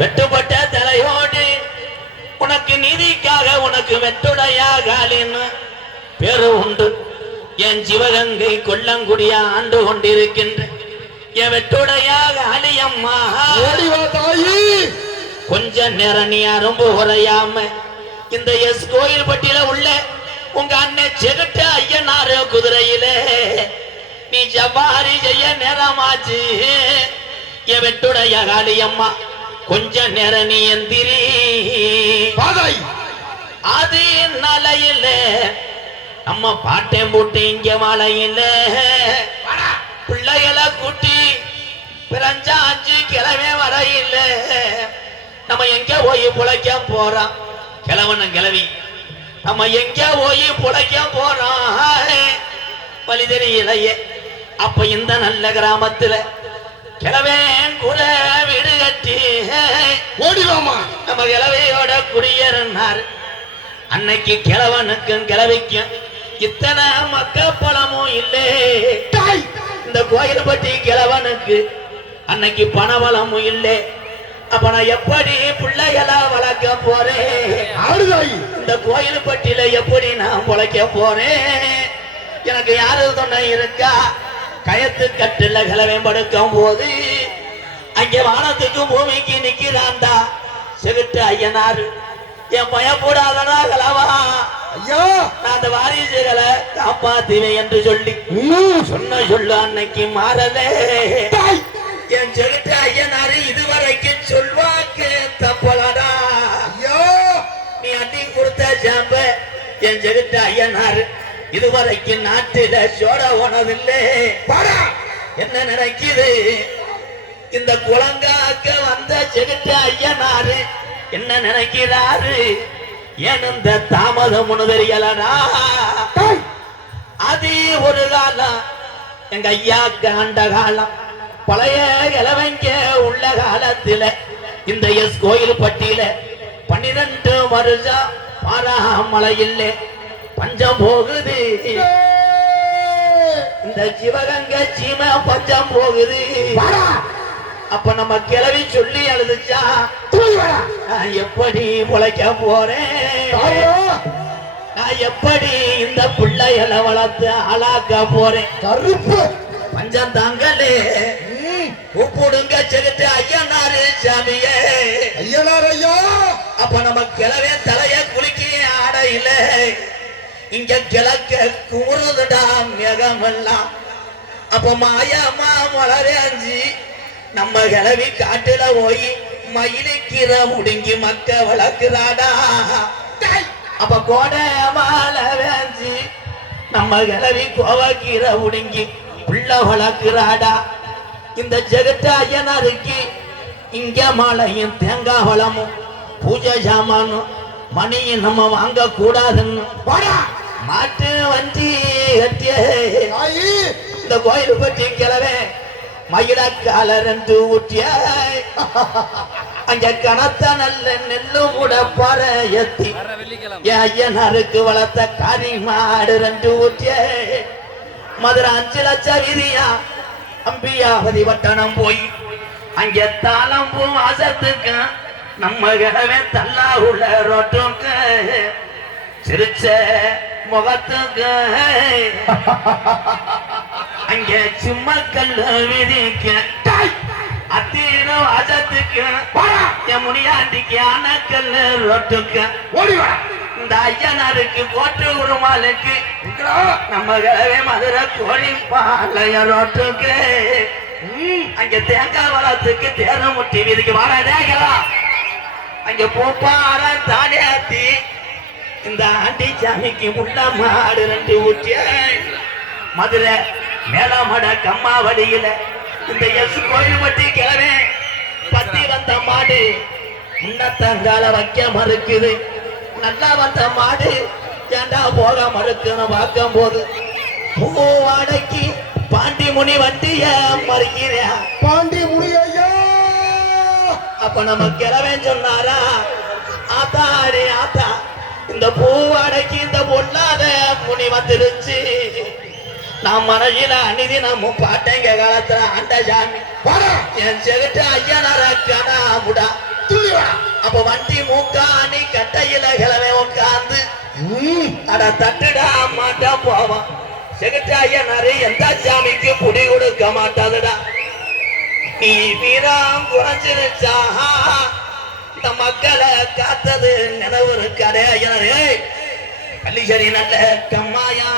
வெட்டுப்பட்ட தலையோடு உனக்கு நீதிக்காக உனக்கு வெட்டுடையா காலின்னு பேரு உண்டு. என் சிவகங்கை கொல்லங்குடிய ஆண்டு கொண்டிருக்கின்ற என் வெட்டுடையா காளியம்மா ஓடி வா தாயி! கொஞ்ச நேரம் நீ அரும்பு குறையாம இந்த எஸ் கோயில் பட்டியல உள்ள உங்க அண்ணன் செகட்ட ஐயனாரு குதிரையிலே நீ ஜவ்வாரி செய்ய நேரமாச்சு. என் வெட்டுடைய காளியம்மா கொஞ்ச நேரம் நீ எந்திரி அது நலையில நம்ம பாட்டேன் போட்டு இங்க மலையில. பிள்ளைகளை கூட்டி பிறஞ்சாஞ்சு கிளவே வரையில. நம்ம எங்க போய் புழைக்க போறோம் கிழவனும் கிளவி நம்ம எங்க போய் புழைக்க போறோம் வழி தெரியலையே. அப்ப இந்த நல்ல கிராமத்துல கிழவன் குல வீடு கட்டி நம்ம கிழவையோட குடியேறினார். அன்னைக்கு கிழவனுக்கும் கிழவிக்கும் இத்தனை மக்க பழமும் இல்லை இந்த கோயில் பட்டி கிழவனுக்கு அன்னைக்கு பணபலமும் இல்லை. அப்ப நான் எப்படி பிள்ளைகளா வளர்க்க போறேன்? இந்த கோயில் பட்டியில எப்படி நான் பொழைக்க போறேன்? எனக்கு யாரு துணை இருக்கா? கயத்து கட்டுல கிளவன் படுக்கும் போது அங்கே வானத்துக்கும் பூமிக்கு நிக்கிறான்டா. செகுட்டு ஐயனாரு என் பயப்படாதடா கிளவா ஐயா! நான் அந்த வாரிசுகளை காப்பாத்துவேன் என்று சொல்லி சொன்ன சொல்லு அன்னைக்கு மாறலே தாய்! என் செகுட்டு ஐயனாரு இதுவரைக்கும் சொல்வாக்கு தப்பலடா. ஐயா! நீ அடி கொடுத்த ஜாம்ப என் ஜெகத்த ஐயனார் இதுவரைக்கும் நாட்டில சோட வாடா. என்ன நினைக்குது? இந்த குளங்காக்க வந்த ஜெகத்த ஐயனாரு என்ன நினைக்கிறாரு? ஏன் இந்த தாமதம் ஒண்ணு தெரியலடா? அது ஒரு காலம் எங்க ஐயாக்கு ஆண்ட காலம். பழைய இளவங்க உள்ள காலத்துல இந்த எஸ் கோயில் பட்டியல பன்னிரண்டு வருஷம் பாராமலை இல்லை பஞ்சம் போகுது. இந்த சிவகங்கை சீமை பஞ்சம் போகுது. அப்ப நம்ம கிளவி சொல்லி அழுதுச்சா? எப்படி முளைக்க போறேன்? நான் எப்படி இந்த பிள்ளைகளை வளர்த்து ஆளாக்க போறேன்? கருப்பு. பஞ்சம் தாங்களே உப்புடுங்க செலுத்து ஐயனாரு சாமியே. ஐயனார் ஐயா. அப்ப நம்ம கிளவே தலைய குலுக்கி ஆடையில இங்க கிழக்க குமுறுதுடா மேகமெல்லாம். அப்ப மாயமா மலரேஞ்சி நம்ம கிளவி காட்டுல போய் மயிலிக்கிற முடுங்கி மக்க வளர்க்கிறாடா. அப்ப கோடை மாலை வேஞ்சி நம்ம கிளவி கோவக்கீரை உடுங்கி புள்ள வளர்க்கிறாடா. இந்த ஜெகத்த ஐயனாருக்கு இங்க மாலையும் தேங்காய் வளமும் பூஜை சாமானும் மணியும் நம்ம வாங்க கூடாதுன்னு வாடா! மாட்டு வண்டி கட்டியே இந்த கோயில் பற்றி கிளவே மயிலக்கால ரெண்டு ஊட்டிய அங்க கனத்த நல்ல நெல்லு கூட பாற எத்தி என் ஐயனாருக்கு வளர்த்த காரி மாடு ரெண்டு ஊட்டிய மதுரை அஞ்சு லட்சம் விதியா அம்பியாவதி வட்டணம் போய் அங்க தாளம் பூ வாசத்துக்கு நம்ம கிழவே தள்ளா உள்ள ரோட்டுக்கு சிரிச்ச. முகத்துக்கு. அங்க சும்மா கல்லு விதிக்க அத்தீன வாசத்துக்கு என் முனியாண்டிக்கு அணக்கல்லு ரோட்டுக்கு. இந்த ஐயனாருக்கு கோட்டு உருமாலுக்கு நம்ம கிழவே மதுரை கோழி பாளைய ரோட்டுக்கு. அங்க தேங்காய் வளத்துக்கு தேரம் முட்டி வீதிக்கு வாடா அங்க பூப்பார தானியாத்தி இந்த ஆண்டி சாமிக்கு முள்ள மாடு ரெண்டு ஊட்டிய மதுரை மேலமட கம்மாவடியில இந்த எஸ் கோயில் பட்டி கிளவே பத்தி வந்த மாடு முன்னத்தங்கால வைக்க மறுக்குது. நல்லா வந்த மாடு ஏண்டா போக மறுக்குன்னு பார்க்கும் போது பூவாடைக்கு பாண்டி முனி வண்டிய மறுக்கிறேன். பாண்டி முனி ஐயா அப்ப நம்ம கிழவன் சொன்னாரா இந்த பூவாடைக்கு இந்த பொல்லாத முனி வந்துருச்சு நான் மனசில அநீதி நம்ம பாட்டேங்க காலத்துல ஆண்ட சாமி வாடா என் செவிட்டு ஐயனார வண்டி மூக்காணி கட்டையில கிழமை உட்கார்ந்து அட தட்டுடா மாட்டா போவான் செகட்டாயனாரு எந்த சாமிக்கு புடி கொடுக்க மாட்டாதுடா. நீ வீரம் குறைஞ்சிருச்சா? இந்த மக்களை காத்தது நினைவு இருக்காரே கல்லிசரி நல்ல கம்மாயா